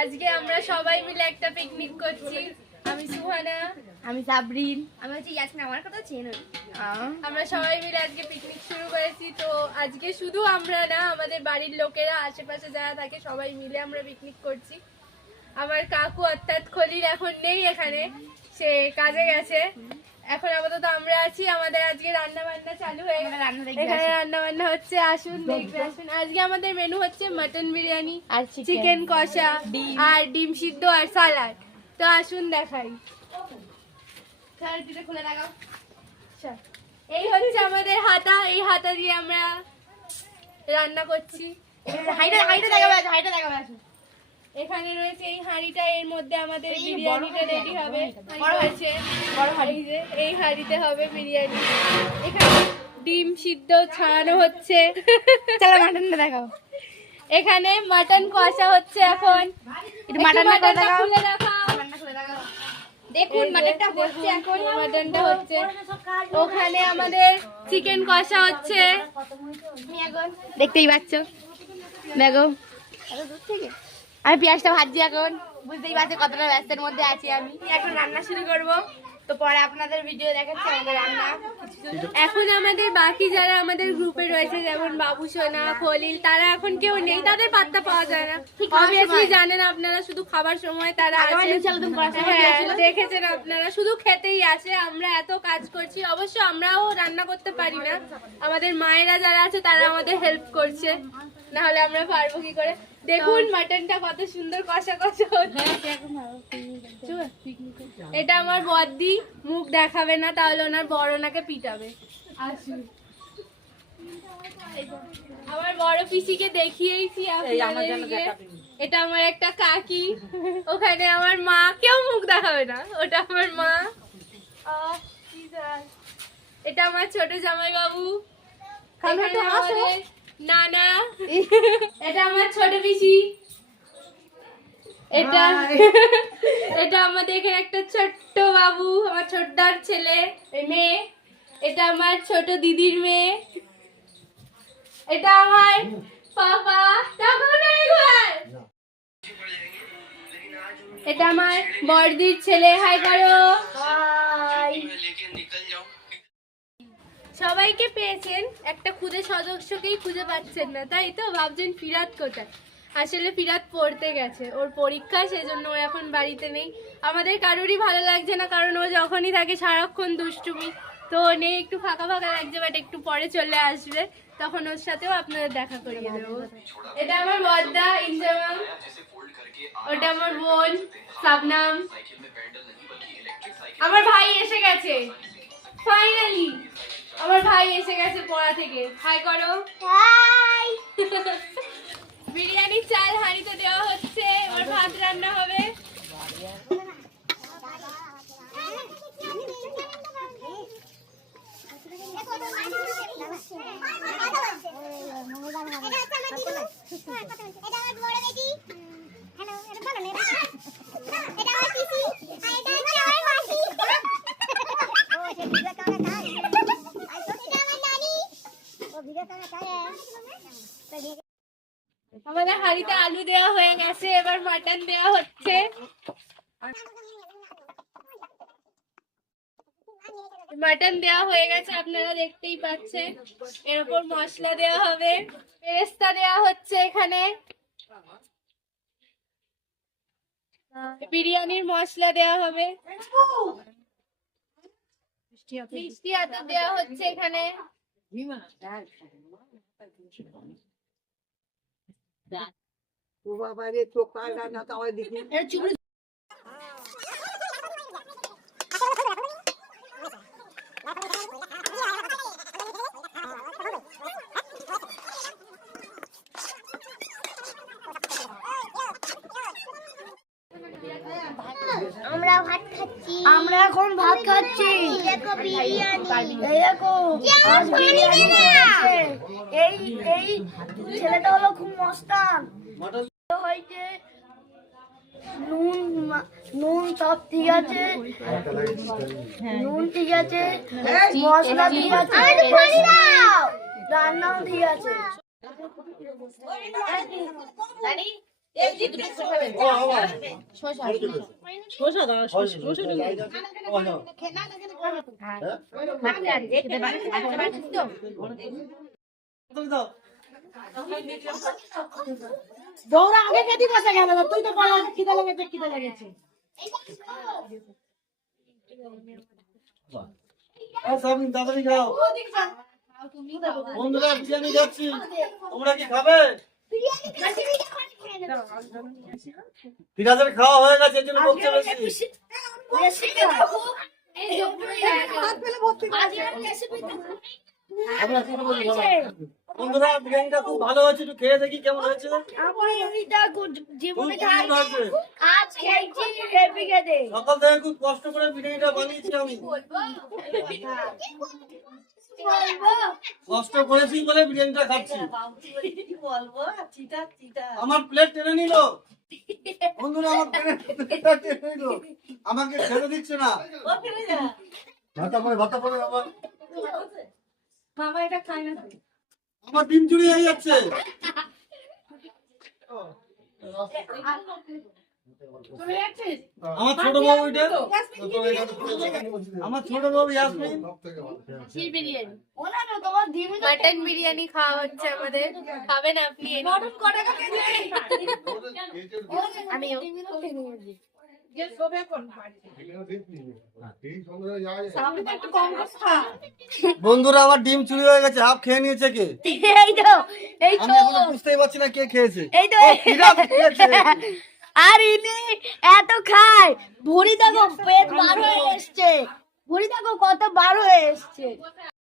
আজকে আমরা সবাই মিলে একটা পিকনিক করছি। আমি সুহানা, আমি সাবরিন, আমি হচ্ছে ইয়াসমিন। আমার কথা চেনো। আমরা সবাই মিলে আজকে পিকনিক শুরু করেছি। তো আজকে শুধু আমরা না, আমাদের বাড়ির লোকেরা, আশেপাশে যারা থাকে সবাই মিলে আমরা পিকনিক করছি। আমার কাকু অর্থাৎ খলিল এখন নেই এখানে, সে কাজে গেছে। এখন আপাতত আমরা আছি। আমাদের আজকে রান্না বান্না চালু হয়ে গেছে, এখানে রান্না বান্না হচ্ছে। আসুন দেখবে আসুন। আজকে আমাদের মেনু হচ্ছে মটন বিরিয়ানি আর চিকেন কষা আর ডিম সিদ্ধ আর সালাড। তো আসুন দেখাই। খুলে লাগাও। এই হচ্ছে আমাদের হাতা, এই হাতা দিয়ে আমরা রান্না করছি। এখানে রয়েছে এই হাঁড়িটা, এর মধ্যে আমাদের বিরিয়ানিটা রেডি হবে। এই হাঁড়িতে হবে বিরিয়ানি। এখানে ডিম সিদ্ধ ছাড়ানো হচ্ছে। মাটনটা দেখাও। এখানে মাটন কষা হচ্ছে এখন। মাটনটা খুলে দেখাও। দেখুন মাটনটা হচ্ছে এখন, মাটনটা হচ্ছে। ওখানে আমাদের চিকেন কষা হচ্ছে। দেখতেই পাচ্ছ, দেখো আমি পেঁয়াজটা ভাজছি এখন। বুঝতেই পারছো কতটা ব্যস্তের মধ্যে আছি আমি। এখন রান্না শুরু করব, তো পরে আপনাদের ভিডিও দেখাচ্ছি আমাদের রান্না। এখন আমাদের বাকি যারা আমাদের গ্রুপে রয়েছে, যেমন বাবু সোনা, খলিল, তারা এখন কেউ নেই, তাদের পাত্তা পাওয়া যায় না। অবভিয়াসলি জানেন আপনারা, শুধু খাবার সময় তারা আসে। হ্যাঁ, দেখেছেন আপনারা, শুধু খেতেই আসে। আমরা এত কাজ করছি, অবশ্য আমরাও রান্না করতে পারি না। আমাদের মায়েরা যারা আছে তারা আমাদের হেল্প করছে, না হলে আমরা পারবো কি করে। দেখুন মাটনটা কত সুন্দর কষা কষা হচ্ছে। এটা আমার বদ্দি, মুখ দেখাবে না, তাহলে ওনার বড় ওনাকে পিটাবে। আসুন, আমার বড় পিসিকে দেখিয়েছি আপনাদেরকে। এটা আমার একটা কাকি, ওখানে আমার মা। কেউ মুখ দেখাবে না, ওটা আমার মা। এটা আমার ছোট জামাই বাবু, নানা। এটা আমার ছোট পিসি। এটা আমাদের এখানে একটা ছোট্ট বাবু, আমার ছোট্টার ছেলে মেয়ে। এটা আমার ছোট দিদির মেয়ে। এটা আমার পাপা। এটা আমার বড়দির ছেলে। হাই করো। সবাইকে পেয়েছেন, একটা খুদে সদস্যকেই খুঁজে পাচ্ছেন না, তাই তো ভাবছেন ফিরাত কোথায়। আসলে ফিরাত পড়তে গেছে, ওর পরীক্ষা, সেজন্য ও এখন বাড়িতে নেই। আমাদের কারোরই ভালো লাগছে না, কারণ ও যখনই থাকে সারাক্ষণ দুষ্টুমি। তো ও নেই, একটু ফাঁকা ফাঁকা লাগছে, বাট একটু পরে চলে আসবে, তখন ওর সাথেও আপনাদের দেখা করিয়ে দেবো। এটা আমার বদ্দা ইনজামাম, ওটা আমার বোন শাবনাম। আমার ভাই এসে গেছে ফাইনালি, আমার ভাই এসে গেছে পড়া থেকে। হাই করো। হাই। বিরিয়ানির চাল হাঁড়িতে দেওয়া হচ্ছে, এবার ভাত রান্না হবে। আমাদের হাঁড়িতে আলু দেওয়া হয়ে গেছে, এবার মাটন দেওয়া হচ্ছে। মাটন দেওয়া হয়ে গেছে, আপনারা দেখতেই পাচ্ছেন। এরপর মশলা দেওয়া হবে, পেস্তা দেওয়া হচ্ছে এখানে। বিরিয়ানির মশলা দেওয়া হবে, মিষ্টি আদা দেওয়া হচ্ছে এখানে। আমরা ভাত খাচ্ছি। আমরা এখন ভাত খাচ্ছি। দেখো বিরিয়ানি। দেখো আজ বিরিয়ানি হয়েছে। এই ছেলেটা হলো খুব মস্তান। হয়েছে নুন সব ঠিক আছে, নুন ঠিক আছে, মশলা ঠিক আছে, রান্নাও ঠিক আছে। দৌড়া আগে কেটে বসে গেল তুই তো বল খিদে লেগেছে তাড়াতাড়ি খাও বন্ধুরা, বিরিয়ানি যাচ্ছি, তোমরা কি খাবে? ফিরাজের খাওয়া হয়ে গেছে, এর জন্য বকছে বেশি। বন্ধুরা, বিরিয়ানিটা খুব ভালো হয়েছে, একটু খেয়ে দেখি কেমন হয়েছে। সকাল থেকে খুব কষ্ট করে বিরিয়ানিটা বানিয়েছি আমি, কষ্ট করেছি বলে বিরিয়ানিটা খাচ্ছি। আমার প্লেট টেনে নিল বন্ধুরা, আমার প্লেটটা টেনে নিল, আমাকে ছেড়ে দিচ্ছে না। ভাতা পরে আমার ডিম চুরি হয়ে যাচ্ছে। আমার ছোট বাবু এটা, আমার ছোট বাবু ইয়াসমিন। মাটন বিরিয়ানি খাওয়া হচ্ছে আমাদের, খাবেন আপনি? আমিও। বন্ধুরা, আমার ডিম চুরি হয়ে গেছে, হাফ খেয়ে নিয়েছে কে? এই তো আমি এখনো বুঝতেই পারছি না কে খেয়েছে। এই তো ও, ফিরাজ খেয়েছে। আর ইনি এত খায় ভুড়ি দেখো পেট বার হয়ে এসছে ভুড়ি দেখো কত বার হয়ে এসছে